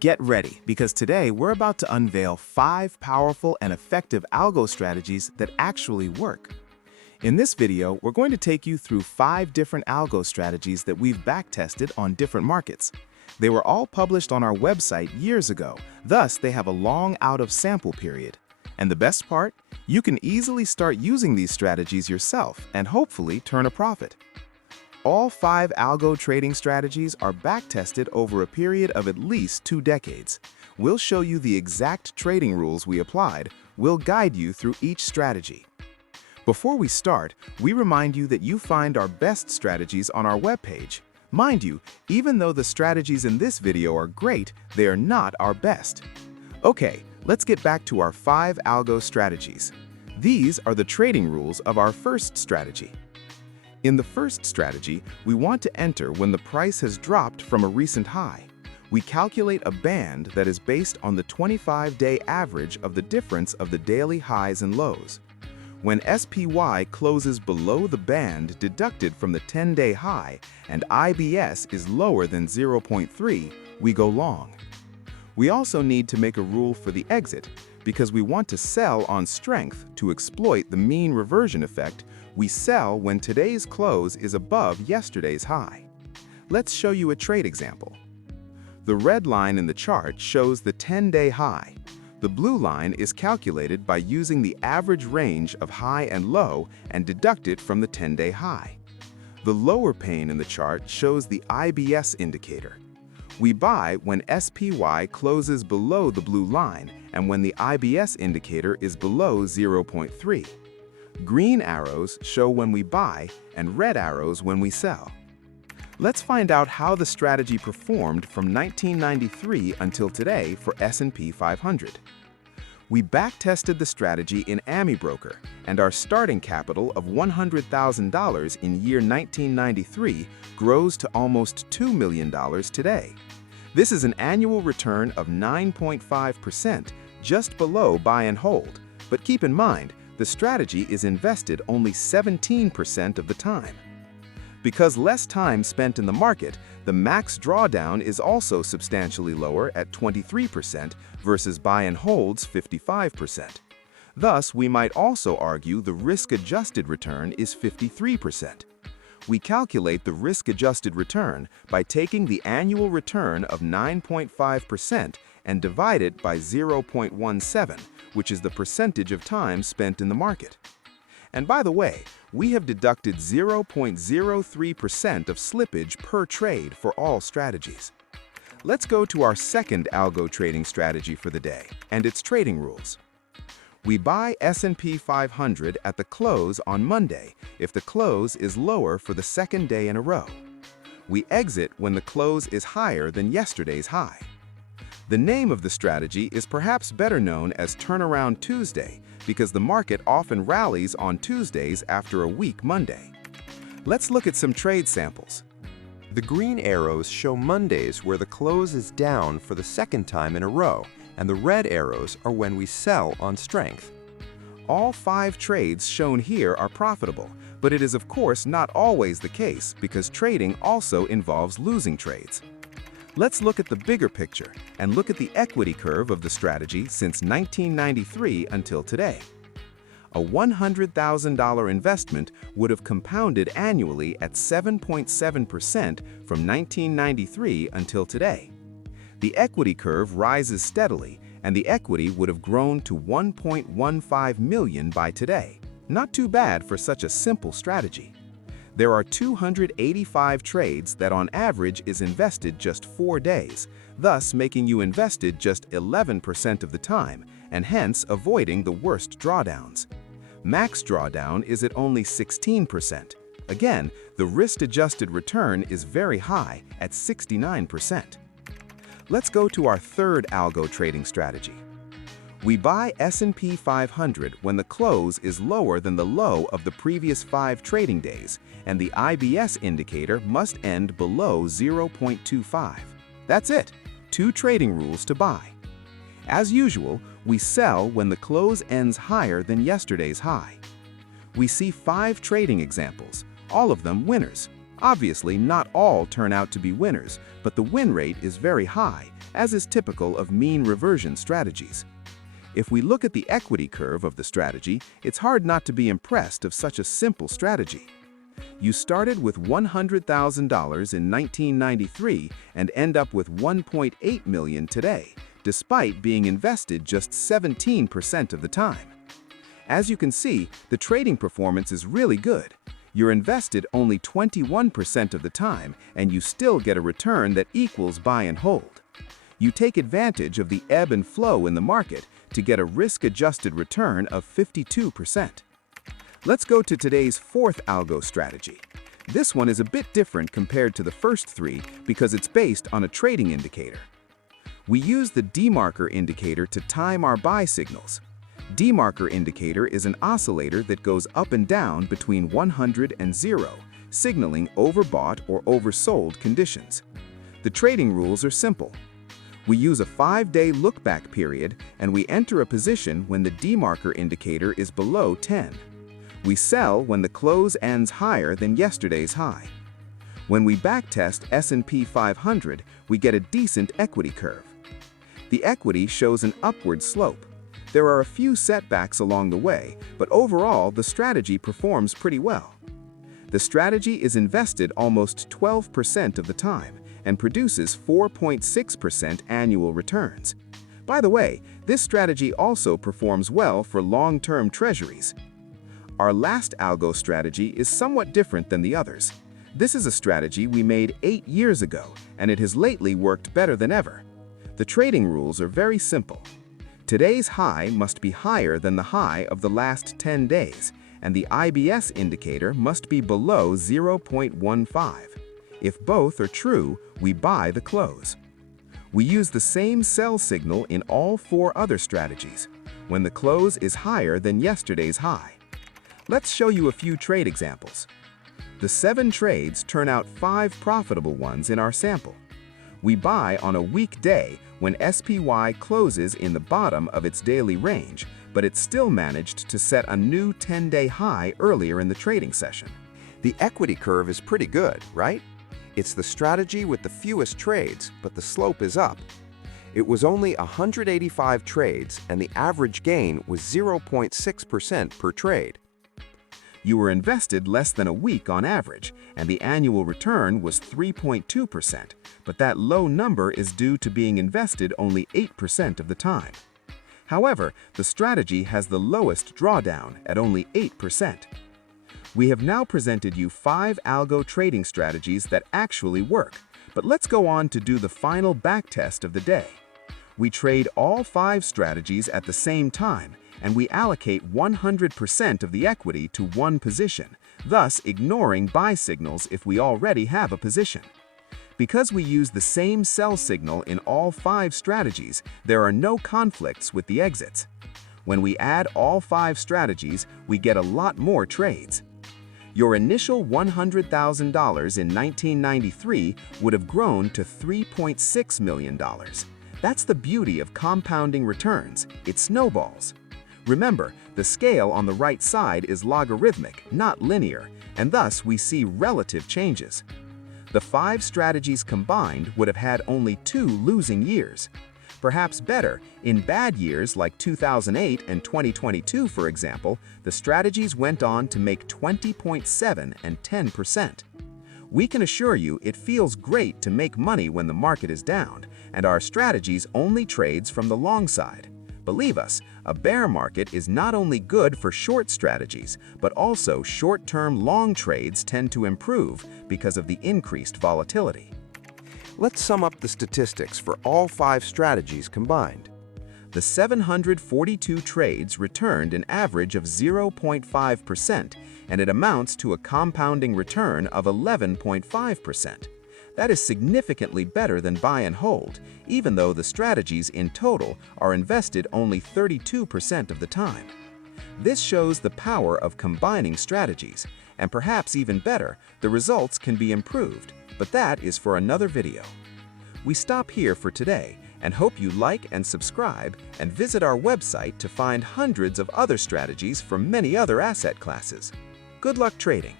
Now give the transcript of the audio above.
Get ready, because today we're about to unveil 5 powerful and effective algo strategies that actually work. In this video, we're going to take you through 5 different algo strategies that we've backtested on different markets. They were all published on our website years ago, thus they have a long out-of-sample period. And the best part? You can easily start using these strategies yourself and hopefully turn a profit. All 5 algo trading strategies are backtested over a period of at least 2 decades. We'll show you the exact trading rules we applied. We'll guide you through each strategy. Before we start, we remind you that you find our best strategies on our webpage. Mind you, even though the strategies in this video are great, they are not our best. Okay, let's get back to our 5 algo strategies. These are the trading rules of our first strategy. In the first strategy, we want to enter when the price has dropped from a recent high. We calculate a band that is based on the 25-day average of the difference of the daily highs and lows. When SPY closes below the band deducted from the 10-day high and IBS is lower than 0.3, we go long. We also need to make a rule for the exit because we want to sell on strength to exploit the mean reversion effect. We sell when today's close is above yesterday's high. Let's show you a trade example. The red line in the chart shows the 10-day high. The blue line is calculated by using the average range of high and low and deduct it from the 10-day high. The lower pane in the chart shows the IBS indicator. We buy when SPY closes below the blue line and when the IBS indicator is below 0.3. Green arrows show when we buy and red arrows when we sell. Let's find out how the strategy performed from 1993 until today for S&P 500. We backtested the strategy in AmiBroker, and our starting capital of $100,000 in year 1993 grows to almost $2 million today. This is an annual return of 9.5%, just below buy and hold. But keep in mind, the strategy is invested only 17% of the time. Because less time spent in the market, the max drawdown is also substantially lower at 23% versus buy and hold's 55%. Thus, we might also argue the risk-adjusted return is 53%. We calculate the risk-adjusted return by taking the annual return of 9.5% and divide it by 0.17, which is the percentage of time spent in the market. And by the way, we have deducted 0.03% of slippage per trade for all strategies. Let's go to our second algo trading strategy for the day and its trading rules. We buy S&P 500 at the close on Monday if the close is lower for the second day in a row. We exit when the close is higher than yesterday's high. The name of the strategy is perhaps better known as Turnaround Tuesday because the market often rallies on Tuesdays after a weak Monday. Let's look at some trade samples. The green arrows show Mondays where the close is down for the second time in a row, and the red arrows are when we sell on strength. All 5 trades shown here are profitable, but it is of course not always the case because trading also involves losing trades. Let's look at the bigger picture and look at the equity curve of the strategy since 1993 until today. A $100,000 investment would have compounded annually at 7.7% from 1993 until today. The equity curve rises steadily, and the equity would have grown to 1.15 million by today. Not too bad for such a simple strategy. There are 285 trades that on average is invested just 4 days, thus making you invested just 11% of the time, and hence avoiding the worst drawdowns. Max drawdown is at only 16%. Again, the risk-adjusted return is very high at 69%. Let's go to our third algo trading strategy. We buy S&P 500 when the close is lower than the low of the previous 5 trading days, and the IBS indicator must end below 0.25. That's it, 2 trading rules to buy. As usual, we sell when the close ends higher than yesterday's high. We see 5 trading examples, all of them winners. Obviously, not all turn out to be winners, but the win rate is very high, as is typical of mean reversion strategies. If we look at the equity curve of the strategy, it's hard not to be impressed of such a simple strategy. You started with $100,000 in 1993 and end up with $1.8 million today, despite being invested just 17% of the time. As you can see, the trading performance is really good. You're invested only 21% of the time, and you still get a return that equals buy and hold. You take advantage of the ebb and flow in the market to get a risk-adjusted return of 52%. Let's go to today's fourth algo strategy. This one is a bit different compared to the first three because it's based on a trading indicator. We use the DeMarker indicator to time our buy signals. DeMarker indicator is an oscillator that goes up and down between 100 and 0, signaling overbought or oversold conditions. The trading rules are simple. We use a 5-day look-back period, and we enter a position when the DeMarker indicator is below 10. We sell when the close ends higher than yesterday's high. When we backtest S&P 500, we get a decent equity curve. The equity shows an upward slope. There are a few setbacks along the way, but overall the strategy performs pretty well. The strategy is invested almost 12% of the time and produces 4.6% annual returns. By the way, this strategy also performs well for long-term treasuries. Our last algo strategy is somewhat different than the others. This is a strategy we made 8 years ago, and it has lately worked better than ever. The trading rules are very simple. Today's high must be higher than the high of the last 10 days, and the IBS indicator must be below 0.15. If both are true, we buy the close. We use the same sell signal in all 4 other strategies, when the close is higher than yesterday's high. Let's show you a few trade examples. The 7 trades turn out 5 profitable ones in our sample. We buy on a weekday when SPY closes in the bottom of its daily range, but it still managed to set a new 10-day high earlier in the trading session. The equity curve is pretty good, right? It's the strategy with the fewest trades, but the slope is up. It was only 185 trades, and the average gain was 0.6% per trade. You were invested less than a week on average, and the annual return was 3.2%, but that low number is due to being invested only 8% of the time. However, the strategy has the lowest drawdown at only 8%. We have now presented you 5 algo trading strategies that actually work, but let's go on to do the final backtest of the day. We trade all 5 strategies at the same time, and we allocate 100% of the equity to one position, thus ignoring buy signals if we already have a position. Because we use the same sell signal in all 5 strategies, there are no conflicts with the exits. When we add all 5 strategies, we get a lot more trades. Your initial $100,000 in 1993 would have grown to $3.6 million. That's the beauty of compounding returns. It snowballs. Remember, the scale on the right side is logarithmic, not linear, and thus we see relative changes. The 5 strategies combined would have had only 2 losing years. Perhaps better, in bad years like 2008 and 2022, for example, the strategies went on to make 20.7% and 10%. We can assure you it feels great to make money when the market is down, and our strategies only trades from the long side. Believe us, a bear market is not only good for short strategies, but also short-term long trades tend to improve because of the increased volatility. Let's sum up the statistics for all 5 strategies combined. The 742 trades returned an average of 0.5%, and it amounts to a compounding return of 11.5%. That is significantly better than buy and hold, even though the strategies in total are invested only 32% of the time. This shows the power of combining strategies, and perhaps even better, the results can be improved, but that is for another video. We stop here for today and hope you like and subscribe and visit our website to find hundreds of other strategies from many other asset classes. Good luck trading!